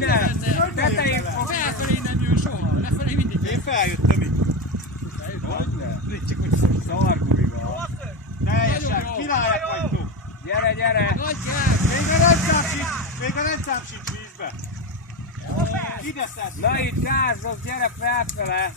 Hogyne? Tetején fog. Felfelé nem jön soha, lefelé mindig. Én feljöttem mi? Hogyne? Csak úgy szargulj van. Teljesen, királyok vagytok. Gyere, gyere! Nagy gáz! Még a rendszám sincs vízbe. Ide szedsz. Na itt gázok, gyere felfele!